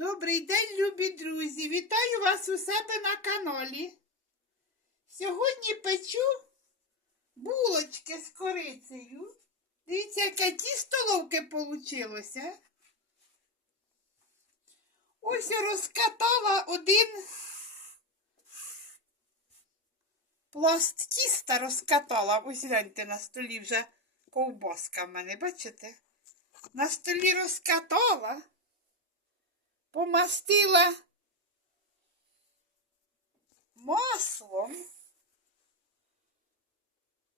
Добрий день, любі друзі! Вітаю вас у себе на каналі. Сьогодні печу булочки з корицею. Дивіться, яке тісто ловке получилося. Ось розкатала один пласт тіста розкатала. Ось гляньте на столі вже ковбаска в мене, бачите? На столі розкатала помастила маслом.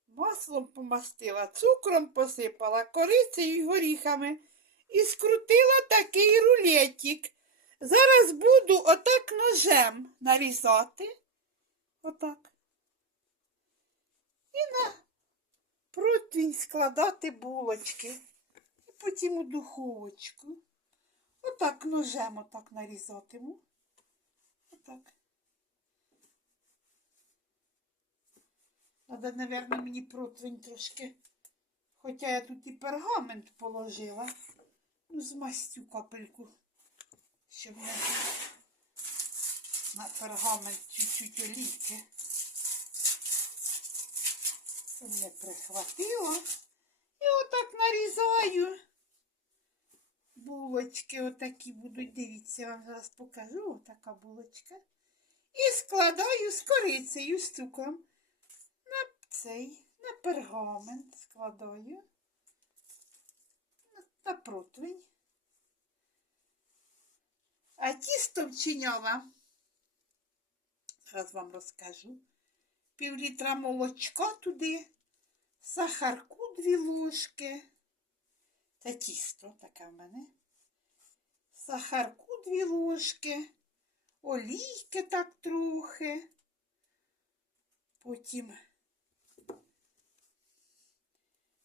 Маслом помастила, цукром посипала, корицею і горіхами і скрутила такий рулетик. Зараз буду отак ножем нарізати. Отак. І на противень складати булочки. І потім у духовочку. Отак ножем отак нарізатиму. Отак. Надо, напевно, мені противень трошки. Хоча я тут і пергамент положила. Ну, змастю капельку, щоб не на пергамент чуть-чуть олійки. Щоб не прихватило. І отак нарізаю булочки отакі будуть. Дивіться, я вам зараз покажу отака булочка. І складаю з корицею, з цукром на цей, на пергамент складаю на, противень. А тісто вчиняла, зараз вам розкажу. Пів літра молочка туди, сахарку дві ложки. Це тісто таке в мене. Сахарку дві ложки, олійки так трохи. Потім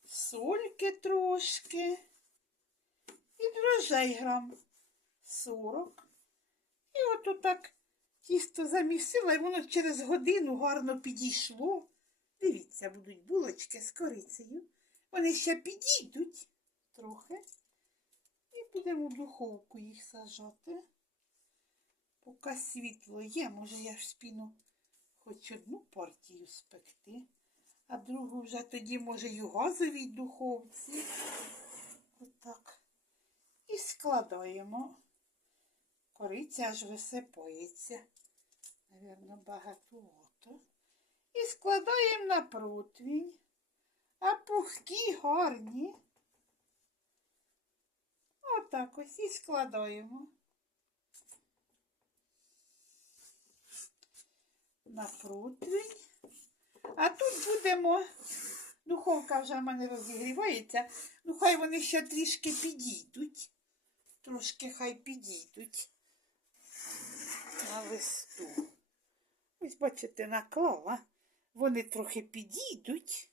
сольки трошки. І дрожжей грам 40. І от отак тісто замісила, і воно через годину гарно підійшло. Дивіться, будуть булочки з корицею. Вони ще підійдуть трохи. І будемо в духовку їх сажати. Поки світло є, може я ж спіну хоч одну партію спекти, а другу вже тоді, може, і у газовій духовці. Отак. І складаємо. Кориця аж висипається. Навірно, багатовато. І складаємо на противень. А пухкі гарні. Отак ось і складаємо. На противень. А тут будемо, духовка вже в мене розігрівається, ну хай вони ще трішки підійдуть. Трошки хай підійдуть на листу. Ось, бачите, наклала. Вони трохи підійдуть.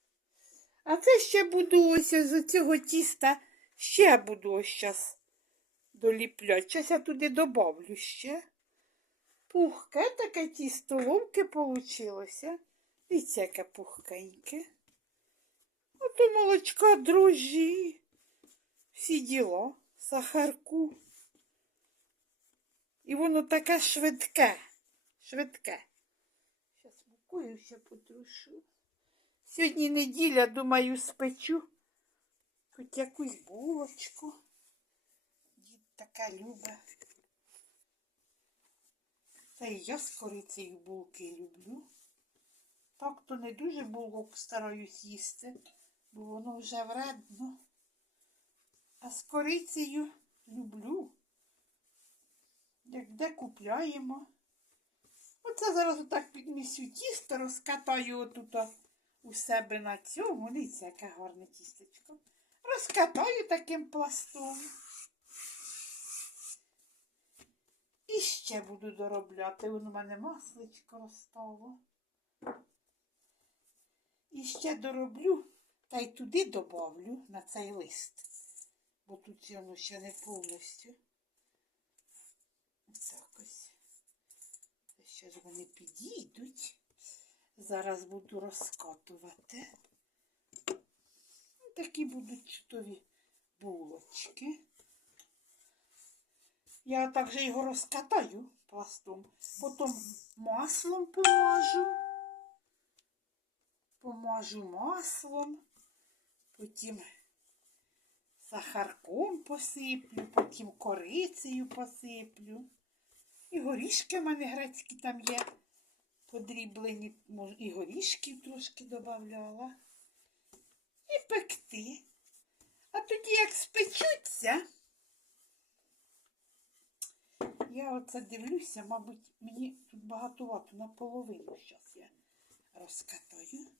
А це ще буду ось з цього тіста, ще буду ось зараз доліпляти. Зараз я туди добавлю ще. Пухке таке тісто ловке получилося. Дивіться, яке пухкеньке. Ото молочка, дрожжі, всі діла, сахарку. І воно таке швидке, швидке. Зараз мукою ще потрушу. Сьогодні неділя, думаю, спечу хоч якусь булочку. Дід така любить. Та і я з корицею булки люблю. Так то не дуже булок стараюсь їсти, бо воно вже вредно. А з корицею люблю. Як де купляємо. Оце зараз отак підмісю тісто, розкатаю отут у себе на цьому. Дивіться, яке гарне тістечко. Розкатаю таким пластом. І ще буду доробляти. Вон у мене масличко розстало. І ще дороблю та й туди добавлю на цей лист. Бо тут воно ще не повністю. Так ось. Ще ж вони підійдуть. Зараз буду розкатувати. Такі будуть чудові булочки. Я також його розкатаю пластом. Потім маслом помажу. Помажу маслом. Потім сахарком посиплю, потім корицею посиплю. І горішки в мене грецькі там є. Подріблені, і горішків трошки додавала. І пекти. А тоді, як спечуться, я оце дивлюся, мабуть, мені тут багатовато наполовину зараз я розкатаю.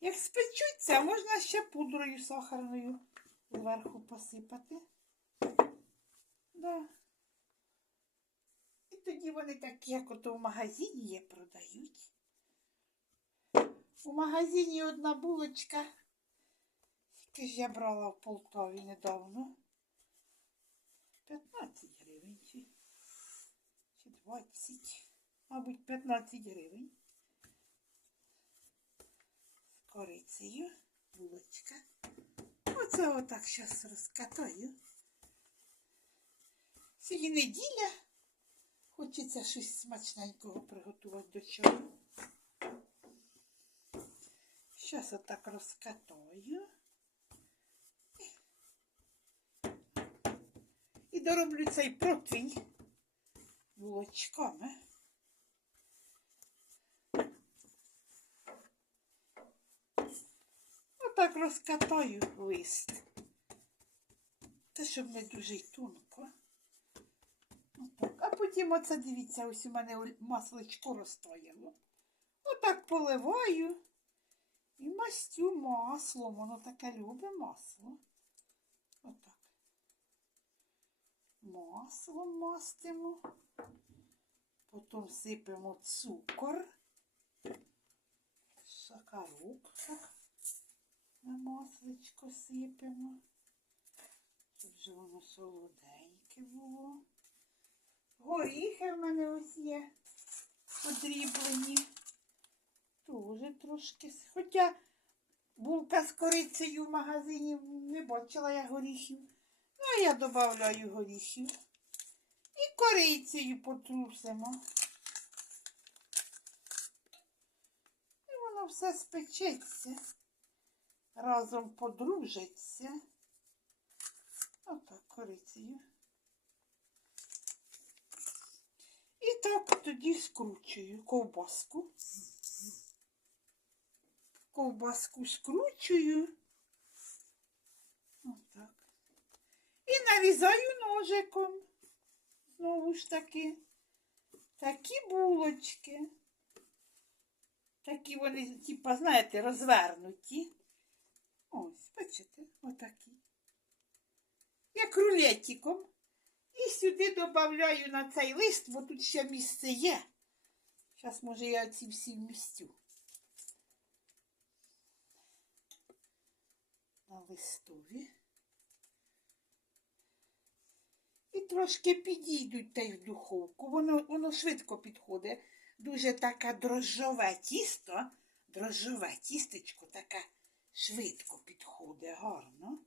Як спечуться, можна ще пудрою сахарною зверху посипати. Да. І тоді вони такі, як ото в магазині є, продають. У магазині одна булочка. Скільки я брала в Полтаві недавно. 15 гривень чи, чи 20. Мабуть, 15 гривень. З корицею. Булочка. Оце отак зараз розкатаю. Сьогодні неділя. Хочеться щось смачненького приготувати до чого. Зараз отак розкатаю. Дороблю цей противень булочками. Отак розкатаю лист. Та щоб не дуже й тонко. Отак. А потім оце дивіться, ось у мене масличко розтаяло. Отак поливаю і мастю маслом. Воно таке любить масло. Отак. Маслом мастимо. Потім сипемо цукор. Сахарок так. На масличко сипемо. Щоб же воно солоденьке було. Горіхи в мене ось є подріблені. Дуже трошки. Хоча булка з корицею в магазині не бачила я горіхів. А я додаю горіхів. І корицею потрусимо. І воно все спечеться. Разом подружиться. Отак корицею. І так тоді скручую ковбаску. Ковбаску скручую. Отак. І нарізаю ножиком. Знову ж таки. Такі булочки. Такі вони, типа, знаєте, розвернуті. Ось, бачите, отакі. Як рулетиком. І сюди додаю на цей лист, бо тут ще місце є. Зараз, може, я ці всі вмістю. На листові. І трошки підійдуть та й в духовку. Воно, воно швидко підходить. Дуже таке дрожжове тісто, дрожжове тістечко таке швидко підходить, гарно.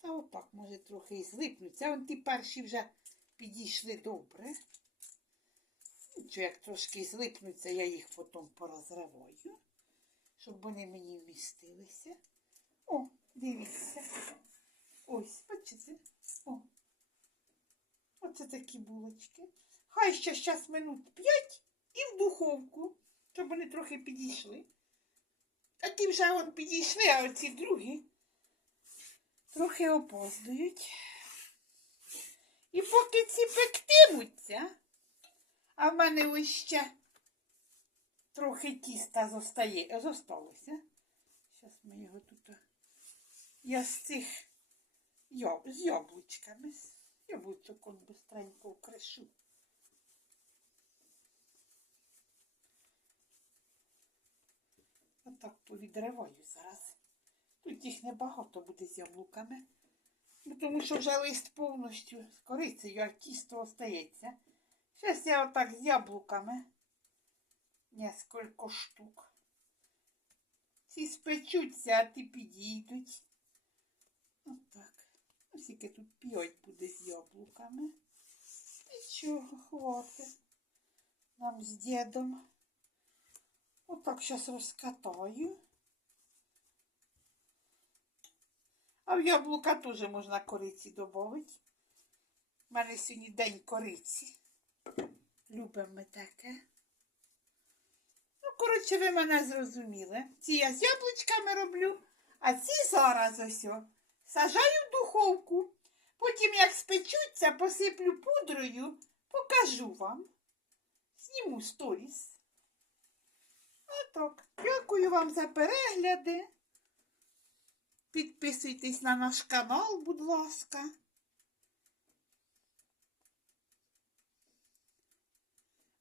Та отак, може, трохи і злипнуться. Вон ті перші вже підійшли добре. Нічого, як трошки злипнуться, я їх потім порозриваю, щоб вони мені вмістилися. О, дивіться. Ось, бачите? О. Оце такі булочки. Хай ще зараз минут 5 і в духовку, щоб вони трохи підійшли. А ті вже от підійшли, а оці другі трохи опоздують. І поки ці пектимуться, а в мене ось ще трохи тіста зостає, зосталося. Зараз ми його тут. Я з цих з яблучками. З яблучок он бистренько вкришу. Отак повідриваю зараз. Тут їх небагато буде з яблуками. Ну, тому що вже лист повністю з корицею, а тісто остається. Зараз я отак з яблуками. Несколько штук. Ці спечуться, а ті підійдуть. Отак. Ось тут п'ять буде з яблуками. нічого, хватить. Нам з дідом. Отак зараз розкатаю. А в яблука теж можна кориці додати. У мене сьогодні день кориці. Любимо ми таке. Ну, коротше, ви мене зрозуміли. Ці я з яблучками роблю, а ці зараз ось сажаю в духовку. Потім, як спечуться, посиплю пудрою, покажу вам. Зніму сторіс. Отак. Дякую вам за перегляди. Підписуйтесь на наш канал, будь ласка.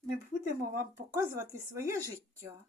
Ми будемо вам показувати своє життя.